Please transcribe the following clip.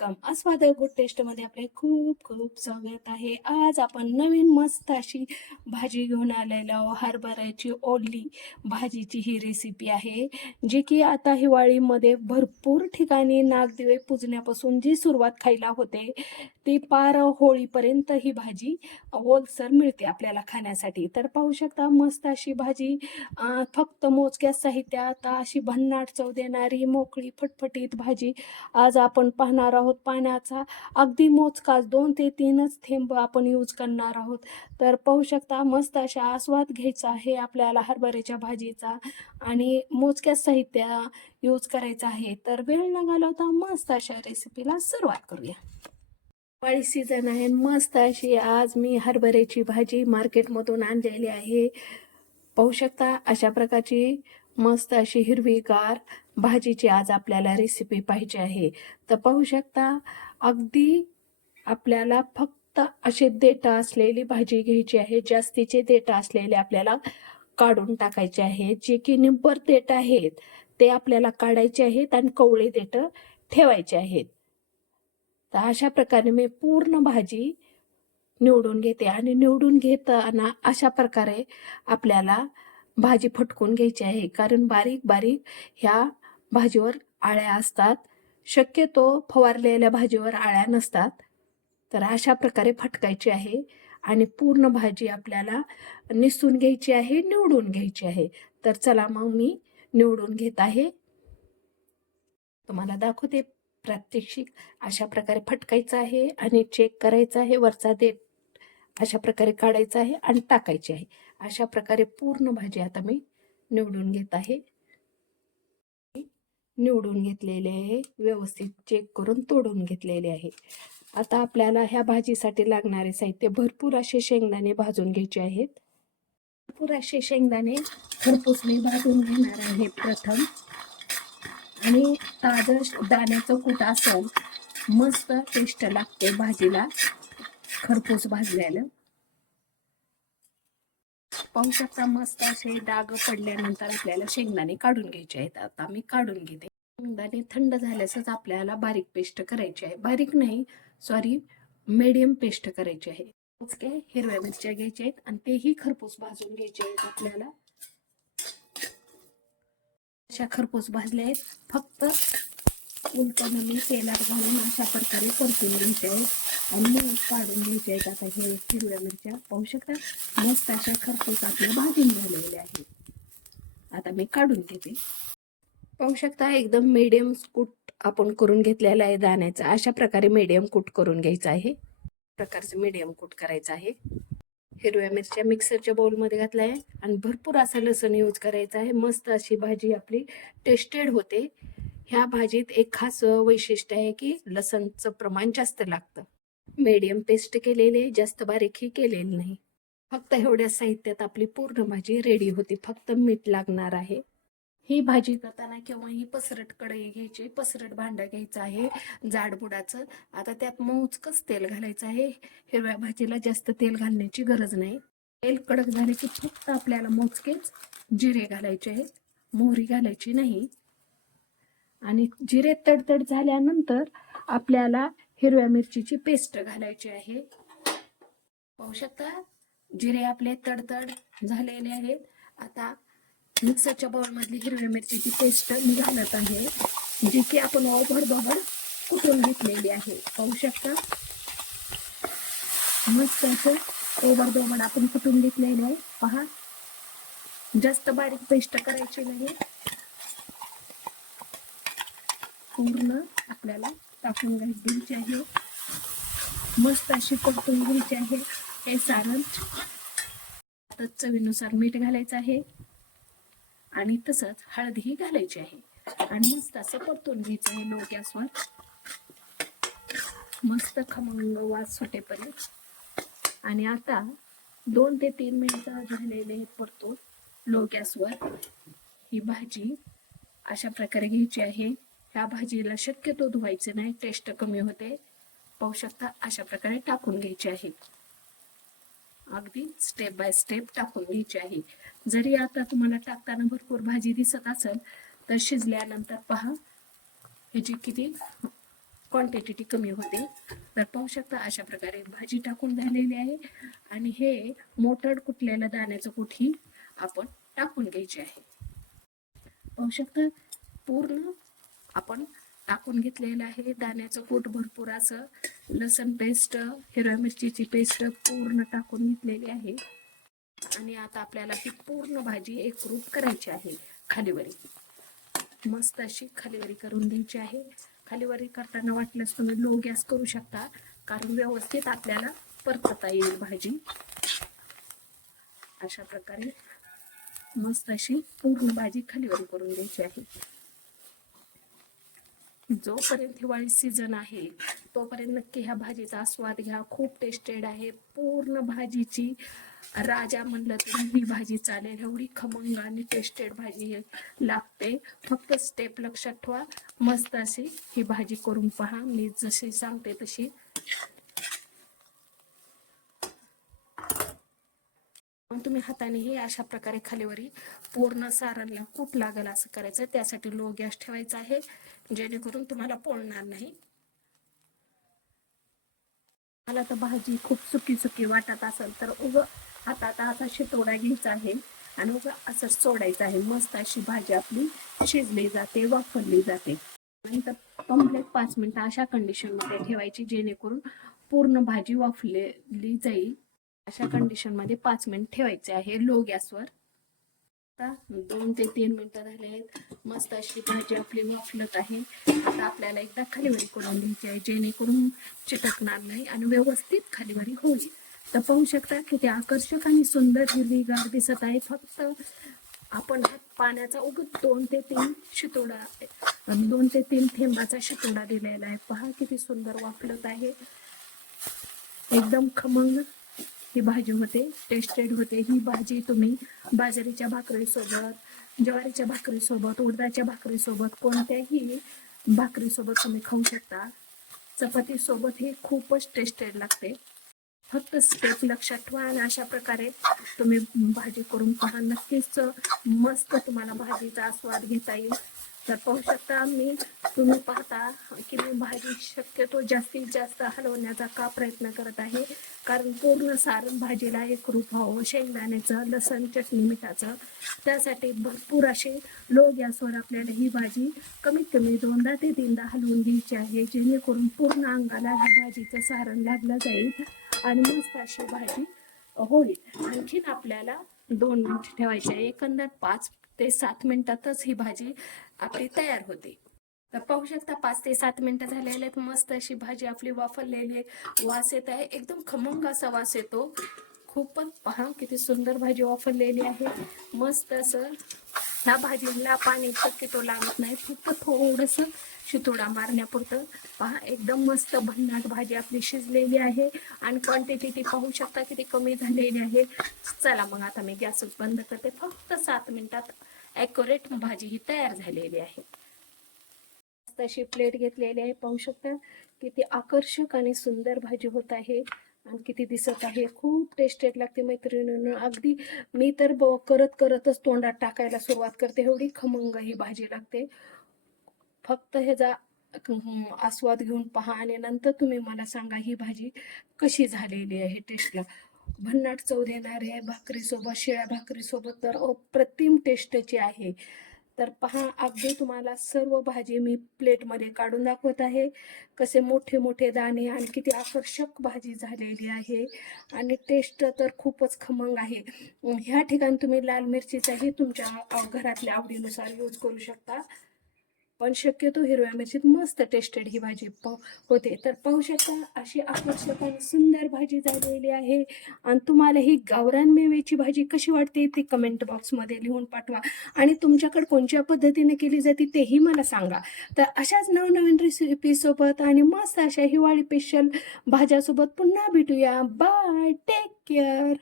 Welcome. आस्वादक good taste मध्ये आपले खूप खूप स्वागत आहे. आज आपण नवीन मस्त अशी भाजी घेऊन आलेलो आहोत. हरभऱ्याची ओली भाजीची ही रेसिपी आहे, जी की आता हिवाळीमध्ये भरपूर ठिकाणी नागदिवे पूजण्यापासून जी सुरुवात खायला होते ती पार होळीपर्यंत ही भाजी ओलसर मिळते आपल्याला खाण्यासाठी. तर पाहू शकता मस्त अशी भाजी, फक्त मोजक्या साहित्यात अशी भन्नाट चव देणारी मोकळी फटफटीत भाजी आज आपण पाहणार आहोत. पाण्याचा अगदी मोजकाच 2 ते 3च थेंब आपण यूज करणार आहोत. तर पाहू शकता मस्त अशा आस्वाद घ्यायचा आहे आपल्याला हरभऱ्याच्या भाजीचा आणि मोजक्या साहित्य यूज करायचं आहे. तर वेळ न घालवता मस्त अशा रेसिपीला सुरुवात करूया. दिवाळी सीझन आहे. मस्त अशी आज मी हरभऱ्याची भाजी मार्केटमधून आणलेली आहे. पाहू शकता अशा प्रकारची मस्त अशी हिरवीगार भाजीची आज आपल्याला रेसिपी पाहिजे आहे. तर पाहू शकता अगदी आपल्याला फक्त असे देठ असलेली भाजी घ्यायची आहे. जास्तीचे देठ असलेले आपल्याला काढून टाकायचे आहेत. जे की निब्बर देठ आहेत ते आपल्याला काढायचे आहेत आणि कवळे देठ ठेवायचे आहेत. तर अशा प्रकारे मी पूर्ण भाजी निवडून घेते आणि निवडून घेताना अशा प्रकारे आपल्याला भाजी फटकून घ्यायची आहे, कारण बारीक बारीक ह्या भाजीवर आळ्या असतात. शक्यतो फवारलेल्या भाजीवर आळ्या नसतात. तर अशा प्रकारे फटकायची आहे आणि पूर्ण भाजी आपल्याला निसून घ्यायची आहे, निवडून घ्यायची आहे. तर चला मग मी निवडून घेत आहे, तुम्हाला दाखवते प्रात्यक्षिक. अशा प्रकारे फटकायचं आहे आणि चेक करायचं आहे. वरचा देठ अशा प्रकारे काढायचा आहे आणि टाकायची आहे. अशा प्रकारे पूर्ण भाजी आता मी निवडून घेत आहे. निवडून घेतलेले आहे, व्यवस्थित चेक करून तोडून घेतलेले आहे. आता आपल्याला ह्या भाजीसाठी लागणारे साहित्य भरपूर असे शेंगदाणे भाजून घ्यायचे आहेत. भरपूर असे शेंगदाणे खरपूस मी भाजून घेणार आहे प्रथम. आणि ताजं दाण्याचं कूट असेल मस्त टेस्ट लागते भाजीला खरपूस भाजलेलं. पाहू शकता मस्त असे डाग पडल्यानंतर आपल्याला शेंगदाणे काढून घ्यायचे आहेत. आता मी काढून घेते. शेंगदाणे थंड झाल्यासच आपल्याला बारीक पेस्ट करायची आहे. बारीक नाही, सॉरी, मीडियम पेस्ट करायची आहे. ओके, हिरव्या मिरच्या घ्यायच्या आहेत आणि तेही खरपूस भाजून घ्यायचे आहेत आपल्याला. अशा खरपूस भाजल्या आहेत. फक्त उलटवून मी तेलात घालून अशा प्रकारे परतून घ्यायचे आहेत आणि मग काढून घ्यायचे आहेत. आता हे हिरव्या मिरच्या पाहू शकता मस्त अशा खरपूस आपल्या भाजून झालेल्या आहेत. आता मी काढून घेते. पाहू शकता एकदम मीडियम कूट आपण करून घेतलेला आहे दाण्याचा. अशा प्रकारे मीडियम कूट करून घ्यायचा आहे. प्रकारचं मीडियम कूट करायचं आहे. हिरव्या मिरच्या मिक्सरच्या बाउलमध्ये घातल्या आहे आणि भरपूर असा लसूण यूज करायचा आहे. मस्त अशी भाजी आपली टेस्टेड होते. ह्या भाजीत एक खास वैशिष्ट्य आहे की लसणचं प्रमाण जास्त लागतं. मीडियम पेस्ट केलेले, जास्त बारीकही केलेली नाही. फक्त एवढ्या साहित्यात आपली पूर्ण भाजी रेडी होती. फक्त मीठ लागणार आहे. ही भाजी करताना केव्हाही पसरट कढई घ्यायची, पसरट भांडं घ्यायचं आहे जाडबुडाचं. आता त्यात मोजकच तेल घालायचं आहे. हिरव्या भाजीला जास्त तेल घालण्याची गरज नाही. तेल कडक झाले की फक्त आपल्याला मोजकेच जिरे घालायचे आहेत, मोहरी घालायची नाही. आणि जिरे तडतड झाल्यानंतर आपल्याला हिरव्या मिरचीची पेस्ट घालायची आहे. पाहू शकता जिरे आपले तडतड झालेले आहेत. आता मिक्सरच्या बाउलमधली हिरव्या मिरचीची पेस्ट मी घालत आहे, जी की आपण ओबड कुटून घेतलेली आहे. पाहू शकता मस्त असं ओबड आपण कुटून घेतलेले आहे. पहा, जास्त बारीक पेस्ट करायची नाही, पूर्ण आपल्याला टाकून घ्यायची आहे. मस्त अशी परतून घ्यायची आहे हे सारण. आता चवीनुसार मीठ घालायचं आहे आणि तसंच हळदही घालायची आहे आणि मस्त असं परतून घ्यायचं आहे लो गॅसवर. मस्त खमंग वास सुटेपर्यंत. आणि आता 2 ते 3 मिनिटं झालेले परतून लो गॅसवर ही भाजी अशा प्रकारे घ्यायची आहे. ह्या भाजीला शक्यतो धुवायचे नाही, टेस्ट कमी होते. पाहू शकता अशा प्रकारे टाकून घ्यायची आहे. अगदी स्टेप बाय स्टेप टाकून घ्यायची आहे. जरी आता तुम्हाला टाकताना भरपूर भाजी दिसत असेल तर शिजल्यानंतर पहा ह्याची किती क्वांटिटी कमी होते. तर पाहू शकता अशा प्रकारे भाजी टाकून झालेली आहे आणि हे मोठड कुटलेलं दाण्याचं कूटही आपण टाकून घ्यायचे आहे. पाहू शकता पूर्ण आपण टाकून घेतलेलं आहे दाण्याचं कूट, भरपूर असं लसण पेस्ट, हिरव्या मिरचीची पेस्ट पूर्ण टाकून घेतलेली आहे. आणि आता आपल्याला ही पूर्ण भाजी एकरूप करायची आहे. खालीवरी मस्त अशी खालीवरी करून द्यायची आहे. खालीवरी करताना वाटल्यास तुम्ही लो गॅस करू शकता, कारण व्यवस्थित आपल्याला परतता येईल भाजी. अशा प्रकारे मस्त अशी पूर्ण भाजी खालीवरी करून द्यायची आहे. जोपर्यंत हिवाळी सीझन आहे तोपर्यंत नक्की ह्या भाजीचा आस्वाद घ्या. खूप टेस्टेड आहे. पूर्ण भाजीची राजा म्हणलं तर ही भाजी चालेल, एवढी खमंग आणि टेस्टेड भाजी लागते. फक्त स्टेप लक्षात ठेवा, मस्त अशी ही भाजी करून पहा. मी जशी सांगते तशी. तुम्ही हातानेही अशा प्रकारे खालीवरी पूर्ण सारणला कूट लागेल असं करायचं. त्यासाठी लो गॅस ठेवायचा आहे, जेणेकरून तुम्हाला पोळणार नाही. मला तर भाजी खूप सुकी सुकी वाटत असेल तर हातात असा शितोडा घ्यायचा आहे आणि असं सोडायचं आहे. मस्त अशी भाजी आपली शिजली जाते, वाफरली जाते. नंतर कम्प्लीट 5 मिनिटं अशा कंडिशन मध्ये ठेवायची, जेणेकरून पूर्ण भाजी वाफलेली जाईल. अशा कंडिशन मध्ये 5 मिनिट ठेवायचे आहे लो गॅसवर. 2 ते 3 मिनिटं झाले आहेत. मस्त अशी भाजी आपली वाफलत आहे. आता आपल्याला एकदा खालीवरी करून घ्यायची आहे, जेणेकरून चिटकणार नाही आणि व्यवस्थित खालीवरी होईल. तर पाहू शकता किती आकर्षक आणि सुंदर हिरवीगार दिसत आहे. फक्त आपण पाण्याचा 2 ते 3 शितोडा, 2 ते 3 थेंबाचा शितोडा दिलेला आहे. पहा किती सुंदर वाफलत आहे. एकदम खमंग ही भाजी होते, टेस्टेड होते. ही भाजी तुम्ही बाजरीच्या भाकरीसोबत, ज्वारीच्या भाकरीसोबत, उडदाच्या भाकरीसोबत, कोणत्याही भाकरीसोबत तुम्ही खाऊ शकता. चपातीसोबत हे खूपच टेस्टेड लागते. फक्त स्टेप लक्षात ठेवा आणि अशा प्रकारे तुम्ही भाजी करून पहा. नक्कीच मस्त तुम्हाला भाजीचा आस्वाद घेता येईल. तर पाहू शकता तुम्ही पाहता की मी भाजी शक्यतो जास्तीत जास्त हलवण्याचा का प्रयत्न करत आहे, कारण पूर्ण सारण भाजीला एकरूप व्हावं, शेंगदाण्याचं, लसण, चटणी, मिठाचं. त्यासाठी भरपूर असे लो गॅसवर आपल्याला ही भाजी कमीत कमी 2दा ते 3दा हलवून घ्यायची आहे, जेणेकरून पूर्ण अंगाला ह्या भाजीचं सारण लागलं जाईल आणि मस्त अशी भाजी होईल. आणखीन आपल्याला 2 मिनिट ठेवायची आहे. एकंदर 5 ते 7 मिनिटातच ही भाजी आपली तयार होते. तर पाहू शकता 5 ते 7 मिनिटं झालेले आहेत. मस्त अशी भाजी आपली वाफरलेली आहे. वास येत आहे, एकदम खमंग असा वास येतो. खूपच पहा किती सुंदर भाजी वाफरलेली आहे. मस्त असं ह्या भाजीला पाणी शक्यतो लागत नाही, फक्त थोडंसं शितोडा मारण्यापुरतं. पहा एकदम मस्त भन्नाट भाजी आपली शिजलेली आहे आणि क्वांटिटी पाहू शकता किती कमी झालेली आहे. चला मग आता मी गॅसच बंद करते. फक्त 7 मिनिटात ॲक्युरेट भाजी ही तयार झालेली आहे. अशी प्लेट घेतलेली आहे. पाहू शकता किती आकर्षक आणि सुंदर भाजी होत आहे आणि किती दिसत आहे. खूप टेस्टेड लागते मैत्रिणींनो. अगदी मी तर करतच तोंडात टाकायला सुरुवात करते, एवढी खमंग ही भाजी लागते. फक्त ह्याचा आस्वाद घेऊन पहा आणि नंतर तुम्ही मला सांगा ही भाजी कशी झालेली आहे. टेस्टला भन्नाट चव देणार आहे. भाकरीसोबत, शिळ्या भाकरीसोबत तर अप्रतिम टेस्टची आहे. तर पहा अगदी तुम्हाला सर्व भाजी मी प्लेटमध्ये काढून दाखवत आहे. कसे मोठे मोठे दाणे आणि किती आकर्षक भाजी झालेली आहे आणि टेस्ट तर खूपच खमंग आहे. ह्या ठिकाणी तुम्ही लाल मिरचीचाही तुमच्या घरातल्या आवडीनुसार यूज करू शकता, पण शक्यतो हिरव्या मिरचीत मस्त टेस्टेड ही भाजी होते. तर पाहू शकता अशी आकर्षक आणि सुंदर भाजी झालेली आहे. आणि तुम्हाला ही गावरान मेवेची भाजी कशी वाटते ती कमेंट बॉक्समध्ये लिहून पाठवा आणि तुमच्याकडे कोणत्या पद्धतीने केली जाते तेही मला सांगा. तर अशाच नवनवीन रेसिपीसोबत आणि मस्त अशा हिवाळी स्पेशल भाज्यासोबत पुन्हा भेटूया. Bye, take care.